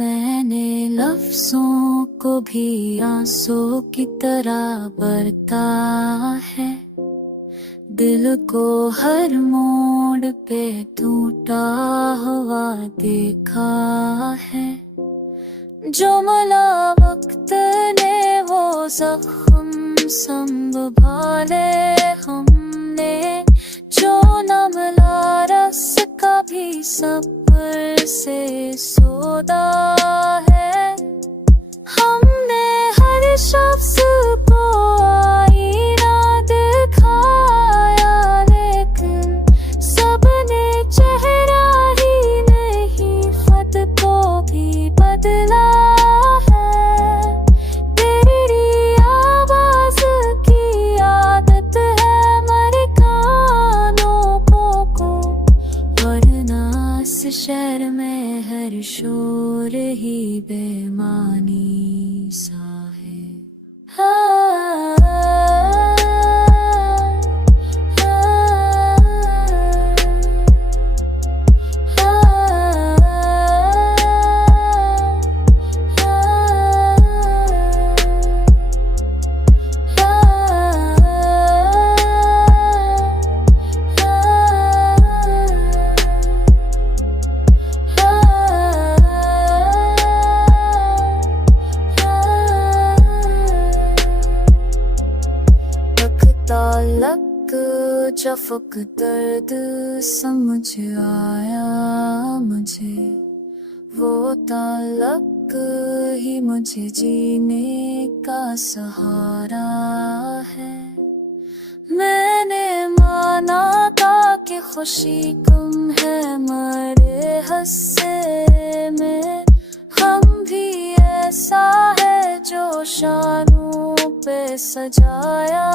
मैंने लफ्जों को भी आंसू की तरह बरता है। दिल को हर मोड़ पे टूटा हुआ देखा है। जो मला वक्त ने वो जख्म संभाले हमने, जो न मिला रस का भी सब्र से सौदा है। हमने हर शख्स को आईना दिखाया, लेकिन सबने चेहरा ही नहीं खत को भी बदला है। तेरी आवाज की आदत है मेरे कानों को, वरना इस शहर में हर शोर ही बेमानी सा है। तालक चफक दर्द समझ आया मुझे, वो तालक ही मुझे जीने का सहारा है। मैंने माना था कि खुशी गुम है मेरे हिस्से में, हम भी ऐसा है जो शानों पे सजाया